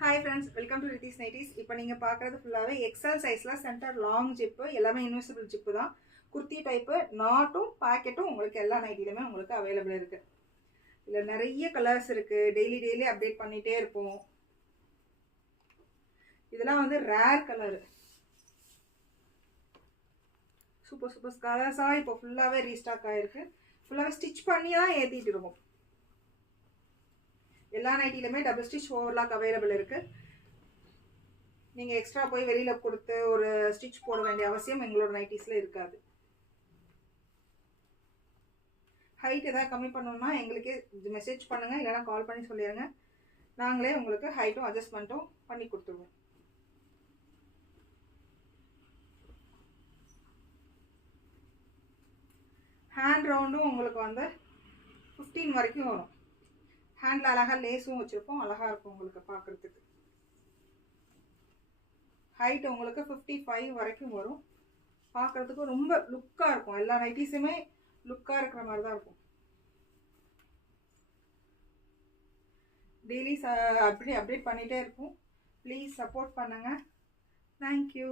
Hi friends, welcome to Rithis Nighties. இப்போ நீங்க பார்க்கிறது ஃபுல்லாவே எக்ஸல் சைஸ்ல சென்டர் லாங் ஜிப் எல்லாமே இன்வெர்சிபிள் ஜிப் தான். குர்த்தி டைப் நாட்டும் பாக்கெட்டும் உங்களுக்கு எல்லா நைட்டிலுமே உங்களுக்கு அவேலபிள் இருக்கு. இதுல நிறைய கலர்ஸ் இருக்கு. டெய்லி அப்டேட் பண்ணிட்டே இருப்போம். இதெல்லாம் வந்து ரேர் கலர். சூப்பர் கலர்ஸா இப்போ ஃபுல்லாவே ரீஸ்டாக் ஆயிருக்கு. ஃபுல்லாவே ஸ்டிச் பண்ணி தான் ஏத்திட்டு இருக்கோம். எல்லா நைட்டிலுமே டபுள் ஸ்டிச் ஓவர்லாக் அவைலபிள் இருக்கு. நீங்க எக்ஸ்ட்ரா போய் வெளியில கொடுத்து ஒரு ஸ்டிச் போட வேண்டிய அவசியம் எங்களோட நைட்டிஸ்ல இருக்காது. ஹைட் ஏதாவது கம்மி பண்ணணும்னா எங்களுக்கே மெசேஜ் பண்ணுங்க, இல்லைன்னா கால் பண்ணி சொல்லிடுங்க. நாங்களே உங்களுக்கு ஹைட்டும் அட்ஜஸ்ட்மெண்ட்டும் பண்ணி கொடுத்துருவோம். ஹேண்ட் ரவுண்டும் உங்களுக்கு வந்து 15 வரைக்கும் வரும். ஹேண்ட்ல அழகா லேஸும் வச்சிருப்போம், அழகா இருக்கும் உங்களுக்கு பார்க்கறதுக்கு. ஹைட் உங்களுக்கு 55 வரைக்கும் வரும். பார்க்கறதுக்கு ரொம்ப லுக்கா இருக்கும். எல்லா நைட்டிஸுமே லுக்கா இருக்கிற மாதிரி தான் இருக்கும். டெய்லி அப்டேட் பண்ணிட்டே இருக்கும். ப்ளீஸ் சப்போர்ட் பண்ணுங்க. தேங்க்யூ.